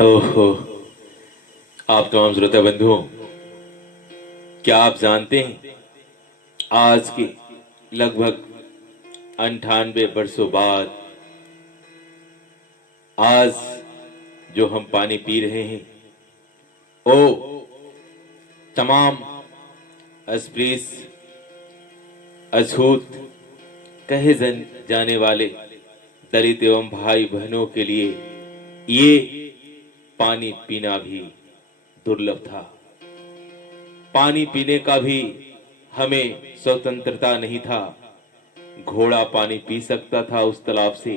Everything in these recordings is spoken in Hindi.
ओहो, आप तमाम श्रोता बंधुओं, क्या आप जानते हैं आज के लगभग 98 वर्षों बाद आज जो हम पानी पी रहे हैं वो तमाम अस्पृश्य अछूत कहे जाने वाले दलित एवं भाई बहनों के लिए ये पानी पीना भी दुर्लभ था। पानी पीने का भी हमें स्वतंत्रता नहीं था। घोड़ा पानी पी सकता था उस तालाब से,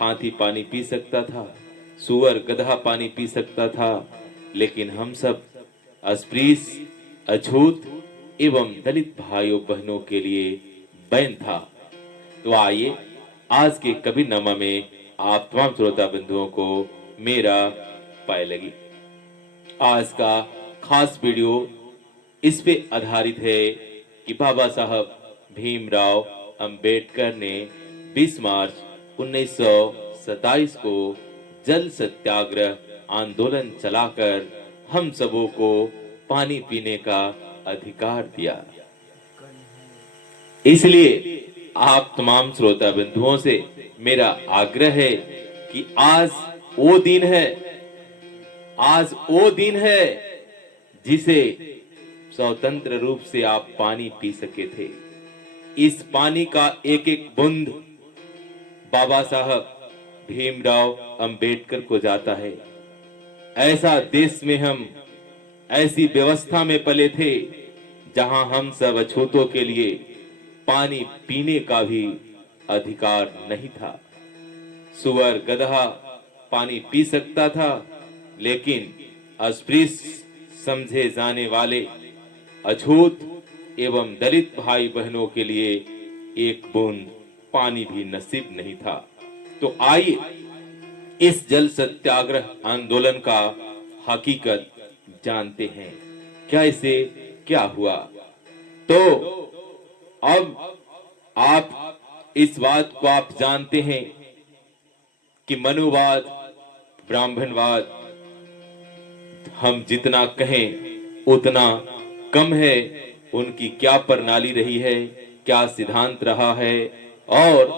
हाथी पानी पी सकता था, सुअर गधा पानी पी सकता था, लेकिन हम सब अस्पृश्य अछूत एवं दलित भाइयों बहनों के लिए बैन था। तो आइए आज के कबीरनामा में आप तमाम श्रोता बंधुओं को मेरा पाए लगी। आज का खास वीडियो इस पे आधारित है कि बाबा साहब भीमराव अंबेडकर ने 20 मार्च 1927 को जल सत्याग्रह आंदोलन चलाकर हम सबों को पानी पीने का अधिकार दिया। इसलिए आप तमाम श्रोता बंधुओं से मेरा आग्रह है कि आज वो दिन है जिसे स्वतंत्र रूप से आप पानी पी सके थे। इस पानी का एक एक बूंद बाबा साहब भीमराव अंबेडकर को जाता है। ऐसा देश में हम ऐसी व्यवस्था में पले थे जहां हम सब अछूतों के लिए पानी पीने का भी अधिकार नहीं था। सुअर गधा पानी पी सकता था, लेकिन अस्पृश्य समझे जाने वाले अछूत एवं दलित भाई बहनों के लिए एक बूंद पानी भी नसीब नहीं था। तो आइए इस जल सत्याग्रह आंदोलन का हकीकत जानते हैं। क्या इसे क्या हुआ? तो अब आप इस बात को आप जानते हैं कि मनुवाद, ब्राह्मणवाद हम जितना कहें उतना कम है। उनकी क्या प्रणाली रही है, क्या सिद्धांत रहा है और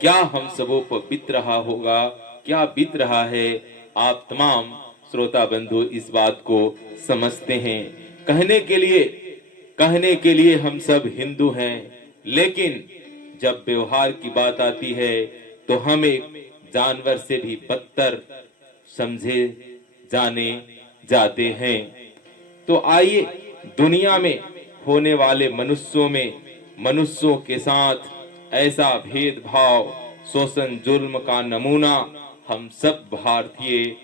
क्या हम सबों पर बीत रहा होगा, क्या बीत रहा है, आप तमाम श्रोता बंधु इस बात को समझते हैं। कहने के लिए हम सब हिंदू हैं, लेकिन जब व्यवहार की बात आती है तो हम एक जानवर से भी बदतर समझे जाने जाते हैं। तो आइए दुनिया में होने वाले मनुष्यों के साथ ऐसा भेदभाव, शोषण, जुल्म का नमूना हम सब भारतीय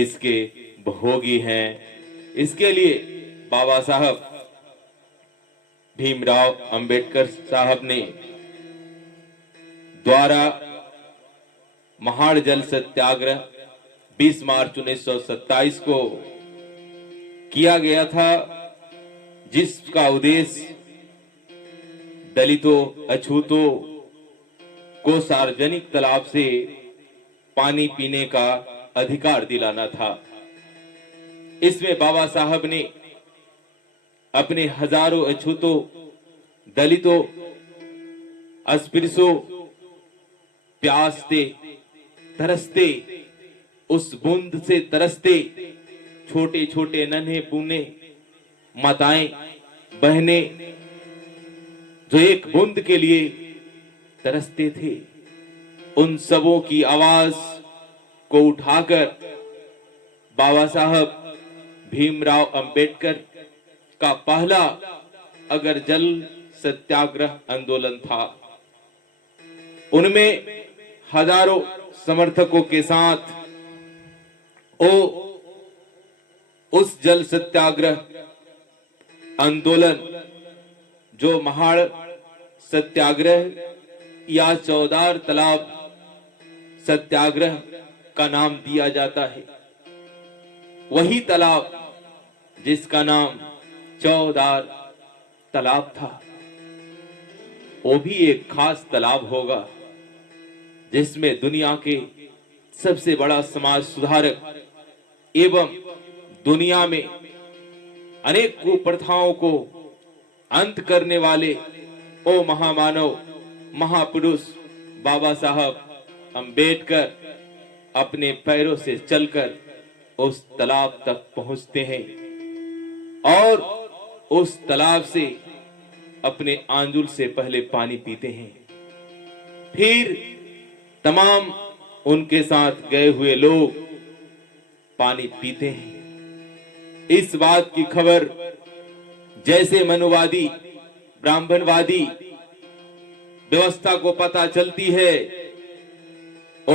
इसके भोगी हैं। इसके लिए बाबा साहब भीमराव अंबेडकर साहब ने द्वारा महाड़ जल सत्याग्रह 20 मार्च 1927 को किया गया था, जिसका उद्देश्य दलितों अछूतों को सार्वजनिक तालाब से पानी पीने का अधिकार दिलाना था। इसमें बाबा साहब ने अपने हजारों अछूतों, दलितों, अस्पृश्यों, प्यासते तरसते, उस बूंद से तरसते छोटे छोटे नन्हे पूने माताएं बहने जो एक बूंद के लिए तरसते थे, उन सबों की आवाज को उठाकर बाबा साहब भीमराव अंबेडकर का पहला अगर जल सत्याग्रह आंदोलन था। उनमें हजारों समर्थकों के साथ उस जल सत्याग्रह आंदोलन जो महाड़ सत्याग्रह या चौदार तालाब सत्याग्रह का नाम दिया जाता है, वही तालाब जिसका नाम चौदार तालाब था, वो भी एक खास तालाब होगा जिसमें दुनिया के सबसे बड़ा समाज सुधारक एवं दुनिया में अनेक कुप्रथाओं को अंत करने वाले ओ महामानव महापुरुष बाबा साहब अंबेडकर अपने पैरों से चलकर उस तालाब तक पहुंचते हैं और उस तालाब से अपने आंजुल से पहले पानी पीते हैं। फिर तमाम उनके साथ गए हुए लोग पानी पीते हैं। इस बात की खबर जैसे मनुवादी ब्राह्मणवादी व्यवस्था को पता चलती है, ओ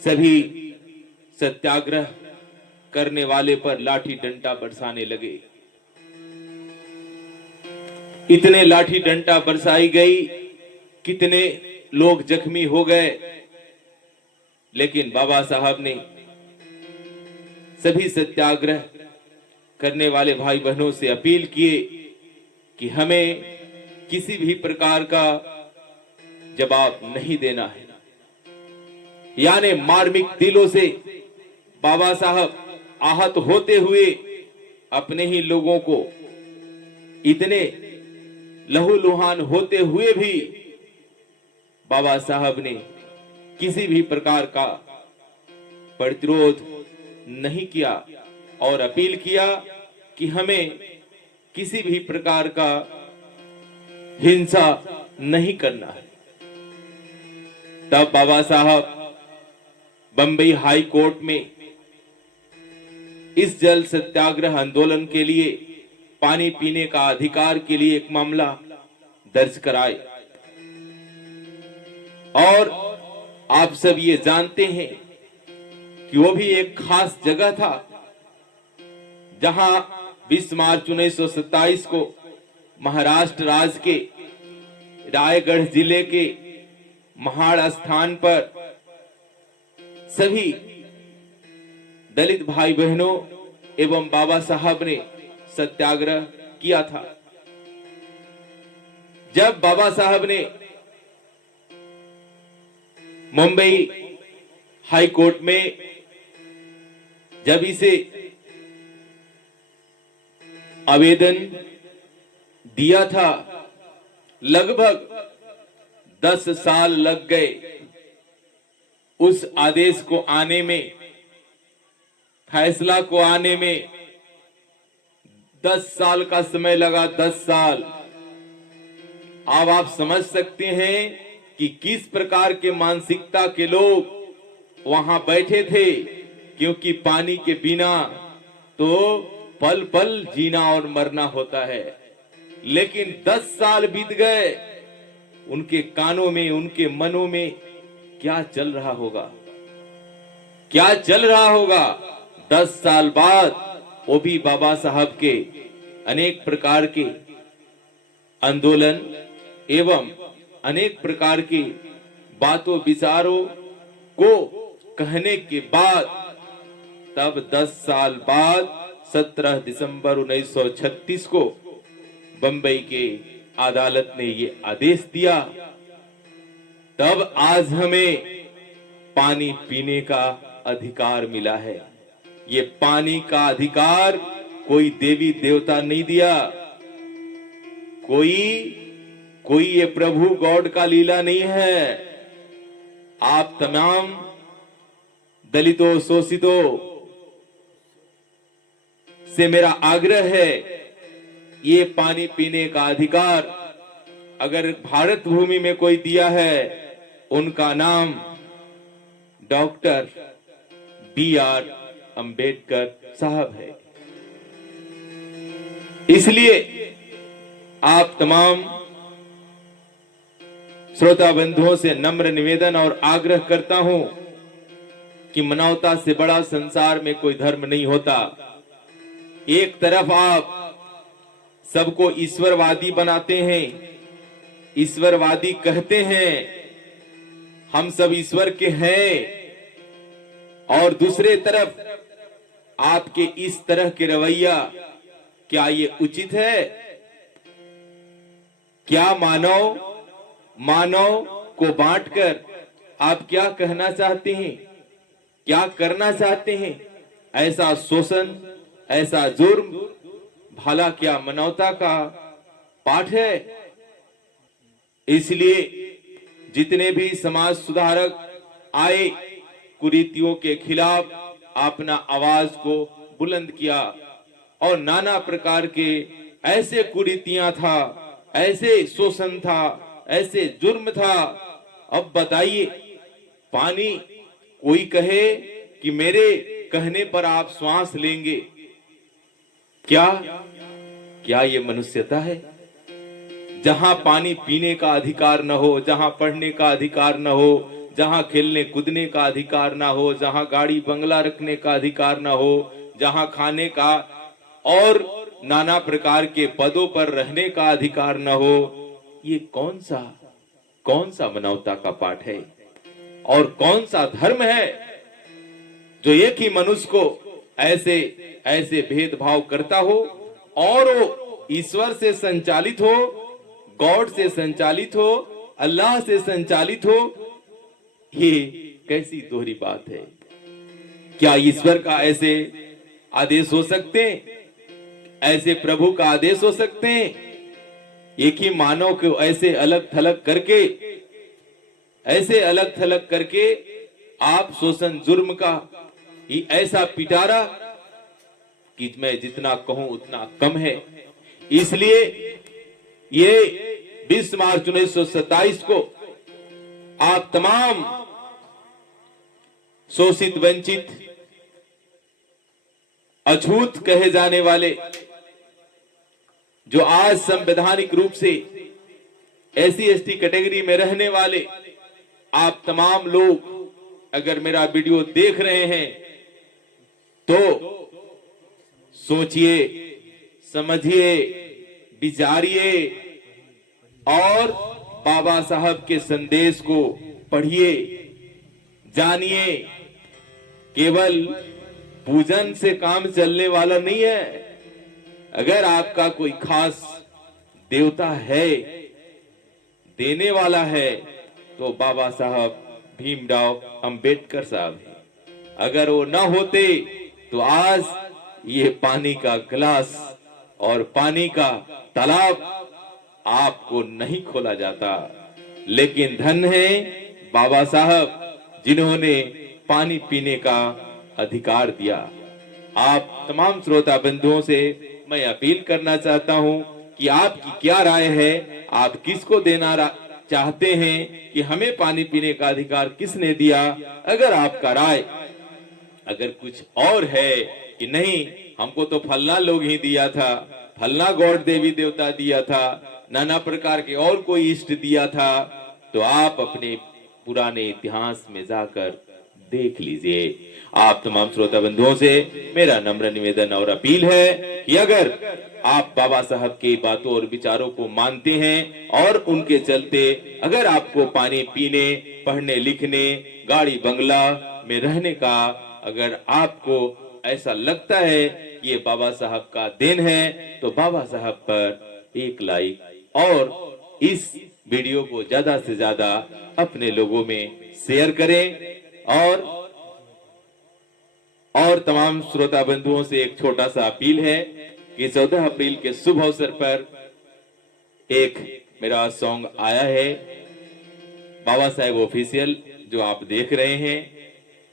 सभी सत्याग्रह करने वाले पर लाठी डंडा बरसाने लगे। इतने लाठी डंडा बरसाई गई, कितने लोग जख्मी हो गए, लेकिन बाबा साहब ने सभी सत्याग्रह करने वाले भाई बहनों से अपील किए कि हमें किसी भी प्रकार का जवाब नहीं देना है। यानी मार्मिक दिलों से बाबा साहब आहत होते हुए अपने ही लोगों को, इतने लहूलुहान होते हुए भी बाबा साहब ने किसी भी प्रकार का प्रतिरोध नहीं किया और अपील किया कि हमें किसी भी प्रकार का हिंसा नहीं करना है। तब बाबा साहब बंबई हाई कोर्ट में इस जल सत्याग्रह आंदोलन के लिए, पानी पीने का अधिकार के लिए एक मामला दर्ज कराए। और आप सब ये जानते हैं कि वो भी एक खास जगह था जहां 20 मार्च 1927 को महाराष्ट्र राज्य के रायगढ़ जिले के महाड़ स्थान पर सभी दलित भाई बहनों एवं बाबा साहब ने सत्याग्रह किया था। जब बाबा साहब ने मुंबई हाई कोर्ट में जब इसे आवेदन दिया था, लगभग 10 साल लग गए उस आदेश को आने में, फैसला को आने में 10 साल का समय लगा। 10 साल। अब आप समझ सकते हैं कि किस प्रकार के मानसिकता के लोग वहां बैठे थे, क्योंकि पानी के बिना तो पल पल जीना और मरना होता है। लेकिन 10 साल बीत गए, उनके कानों में, उनके मनों में क्या चल रहा होगा, क्या चल रहा होगा। 10 साल बाद वो भी बाबा साहब के अनेक प्रकार के आंदोलन एवं अनेक प्रकार की बातों विचारों को कहने के बाद, तब 10 साल बाद 17 दिसंबर 1936 को बंबई के अदालत ने ये आदेश दिया। तब आज हमें पानी पीने का अधिकार मिला है। ये पानी का अधिकार कोई देवी देवता नहीं दिया, कोई ये प्रभु गॉड का लीला नहीं है। आप तमाम दलितों, शोषितों से मेरा आग्रह है, ये पानी पीने का अधिकार अगर भारत भूमि में कोई दिया है, उनका नाम डॉक्टर B.R. अंबेडकर साहब है। इसलिए आप तमाम श्रोता बंधुओं से नम्र निवेदन और आग्रह करता हूं कि मानवता से बड़ा संसार में कोई धर्म नहीं होता। एक तरफ आप सबको ईश्वरवादी बनाते हैं, ईश्वरवादी कहते हैं, हम सब ईश्वर के हैं, और दूसरे तरफ आपके इस तरह के रवैया, क्या ये उचित है? क्या मानव को बांटकर आप क्या कहना चाहते हैं? क्या करना चाहते हैं? ऐसा शोषण, ऐसा जुर्म, भला क्या मानवता का पाठ है? इसलिए जितने भी समाज सुधारक आए, कुरीतियों के खिलाफ अपना आवाज को बुलंद किया और नाना प्रकार के ऐसे कुरीतियां था, ऐसे शोषण था, ऐसे जुर्म था। अब बताइए, पानी कोई कहे कि मेरे कहने पर आप श्वास लेंगे, क्या क्या ये मनुष्यता है? जहां पानी पीने का अधिकार न हो, जहां पढ़ने का अधिकार न हो, जहां खेलने कूदने का अधिकार ना हो, जहां गाड़ी बंगला रखने का अधिकार ना हो, जहां खाने का और नाना प्रकार के पदों पर रहने का अधिकार न हो, ये कौन सा मानवता का पाठ है? और कौन सा धर्म है जो एक ही मनुष्य को ऐसे ऐसे भेदभाव करता हो और वो ईश्वर से संचालित हो, गॉड से संचालित हो, अल्लाह से संचालित हो? ये कैसी दोहरी बात है? क्या ईश्वर का ऐसे आदेश हो सकते हैं? ऐसे प्रभु का आदेश हो सकते हैं? एक ही मानव को ऐसे अलग थलग करके आप शोषण जुर्म का ही ऐसा पिटारा कि मैं जितना कहूं उतना कम है। इसलिए ये 20 मार्च 1927 को आप तमाम शोषित, वंचित, अछूत कहे जाने वाले, जो आज संवैधानिक रूप से SC/ST कैटेगरी में रहने वाले आप तमाम लोग अगर मेरा वीडियो देख रहे हैं तो सोचिए, समझिए, विचारिए और बाबा साहब के संदेश को पढ़िए, जानिए। केवल पूजन से काम चलने वाला नहीं है। अगर आपका कोई खास देवता है, देने वाला है, तो बाबा साहब भीमराव अंबेडकर साहब हैं। अगर वो ना होते तो आज ये पानी का गिलास और पानी का तालाब आपको नहीं खोला जाता। लेकिन धन है बाबा साहब जिन्होंने पानी पीने का अधिकार दिया। आप तमाम श्रोता बंधुओं से मैं अपील करना चाहता हूं कि आपकी क्या राय है? आप किसको देना चाहते हैं कि हमें पानी पीने का अधिकार किसने दिया? अगर आपका राय अगर कुछ और है कि नहीं, हमको तो फलना लोग ही दिया था, फलना गॉड देवी देवता दिया था, नाना प्रकार के और कोई इष्ट दिया था, तो आप अपने पुराने इतिहास में जाकर देख लीजिए। आप तमाम श्रोता बंधुओं से मेरा नम्र निवेदन और अपील है कि अगर आप बाबा साहब की बातों और विचारों को मानते हैं और उनके चलते अगर आपको पानी पीने, पढ़ने लिखने, गाड़ी बंगला में रहने का अगर आपको ऐसा लगता है कि ये बाबा साहब का देन है, तो बाबा साहब पर एक लाइक और इस वीडियो को ज्यादा से ज्यादा अपने लोगों में शेयर करें। और तमाम श्रोता बंधुओं से एक छोटा सा अपील है कि 14 अप्रैल के शुभ अवसर पर एक मेरा सॉन्ग आया है, बाबा साहेब ऑफिशियल, जो आप देख रहे हैं,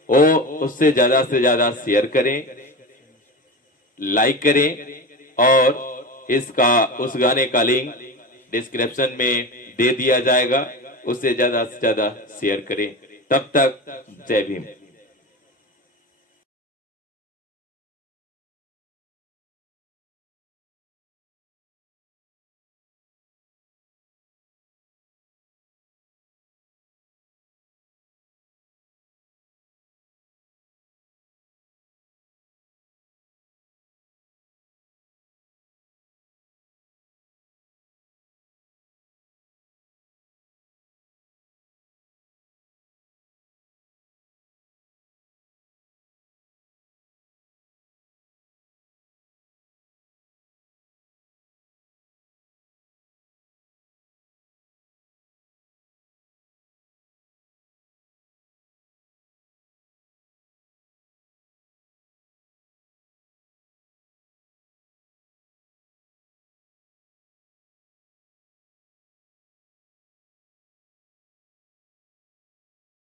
वो उससे ज्यादा से ज्यादा शेयर करें, लाइक करें और इसका उस गाने का लिंक डिस्क्रिप्शन में दे दिया जाएगा, उससे ज्यादा से ज्यादा शेयर करें। तब तक जय भीम।